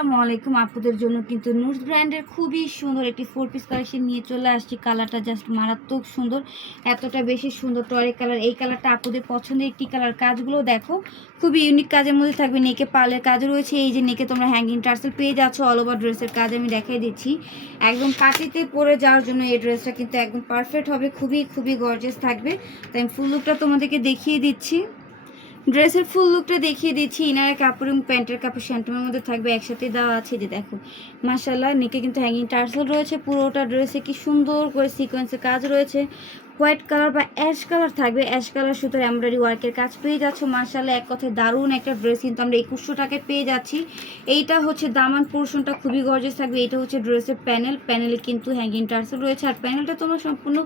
আসসালামু আলাইকুম। আপুদের জন্য কিন্তু নুটস ব্র্যান্ডের খুবই সুন্দর একটি 4 পিস কালেকশন নিয়ে চলে আসছি। কালারটা জাস্ট মারাত্মক সুন্দর, এতটা বেশি সুন্দর টরে কালার। এই কালারটা আপুদের পছন্দের একটি কালার। কাজগুলো দেখো খুবই ইউনিক কাজের মধ্যে থাকবে। নেকে পার্লের কাজ রয়েছে, এই যে নেকে তোমরা হ্যাঙ্গিং টার্সেল পেয়ে যাচ্ছ। অল ওভার ড্রেসের কাজ আমি দেখাই দিচ্ছি। একদম পার্টিতে পরে যাওয়ার জন্য এই ড্রেসটা কিন্তু একদম পারফেক্ট হবে, খুবই খুবই গর্জিয়াস থাকবে। তাই আমি ফুল লুকটা তোমাদেরকে দেখিয়ে দিচ্ছি। ড্রেসের ফুল লুকটা দেখিয়ে দিচ্ছি। ইনারের কাপড় এবং প্যান্টের কাপড় শ্যান্টুমের মধ্যে থাকবে, একসাথে দেওয়া আছে। যে দেখো মাশাআল্লাহ, নেকে কিন্তু হ্যাঙ্গিং টার্সেল রয়েছে। পুরোটা ড্রেসে কি সুন্দর করে সিকোয়েন্সের কাজ রয়েছে। হোয়াইট কালার বা অ্যাশ কালার থাকবে, অ্যাশ কালার সুতোর এমব্রয়ডারি ওয়ার্কের কাজ পেয়ে যাচ্ছ। মাশাআল্লাহ, এক কথায় দারুণ একটা ড্রেস কিন্তু আমরা 2100 টাকায় পেয়ে যাচ্ছি। এইটা হচ্ছে দামান পোর্শনটা খুবই গর্জিয়াস থাকবে। এটা হচ্ছে ড্রেসের প্যানেলে কিন্তু হ্যাঙ্গিং টার্সেল রয়েছে। আর প্যানেলটা তোমরা সম্পূর্ণ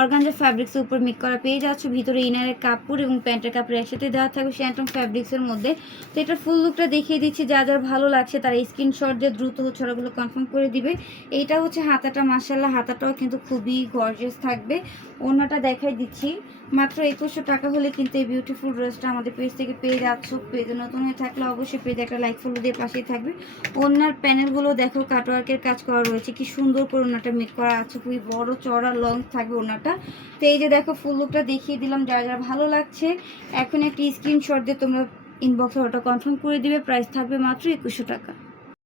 অর্গানজা ফ্যাব্রিক্সের উপর মেক করা পেয়ে যাচ্ছ। ভিতরে ইনারের কাপড় এবং প্যান্টের কাপড় একসাথে দেওয়া থাকবে শ্যান্টন ফ্যাব্রিক্সের মধ্যে। তো এটার ফুল লুকটা দেখিয়ে দিচ্ছি। যা যার ভালো লাগছে তারা স্ক্রিনশট দিয়ে দ্রুত হচ্ছে ওগুলো কনফার্ম করে দিবে। এইটা হচ্ছে হাতাটা। মাশাআল্লাহ, হাতাটাও কিন্তু খুবই গর্জিয়াস থাকবে। ওড়নাটা দেখাই দিচ্ছি। মাত্র 2100 টাকা হলে কিন্তু এই বিউটিফুল ড্রেসটা আমাদের পেজ থেকে পেয়ে যাচ্ছ। পেজে নতুন হয়ে থাকলে অবশ্যই পেজে একটা লাইক ফলো দিয়ে পাশেই থাকবে। ওড়নার প্যানেলগুলো দেখো কাটওয়ার্কের কাজ করা রয়েছে, কি সুন্দর করে ওড়নাটা মেক করা আছে। খুবই বড় চড়া লং থাকবে ওড়নাটা। তো এই যে দেখো ফুল লুকটা দেখিয়ে দিলাম। যারা যারা ভালো লাগছে এখন একটি স্ক্রিনশট দিয়ে তোমরা ইনবক্সে ওটা কনফার্ম করে দিবে। প্রাইস থাকবে মাত্র 2100 টাকা।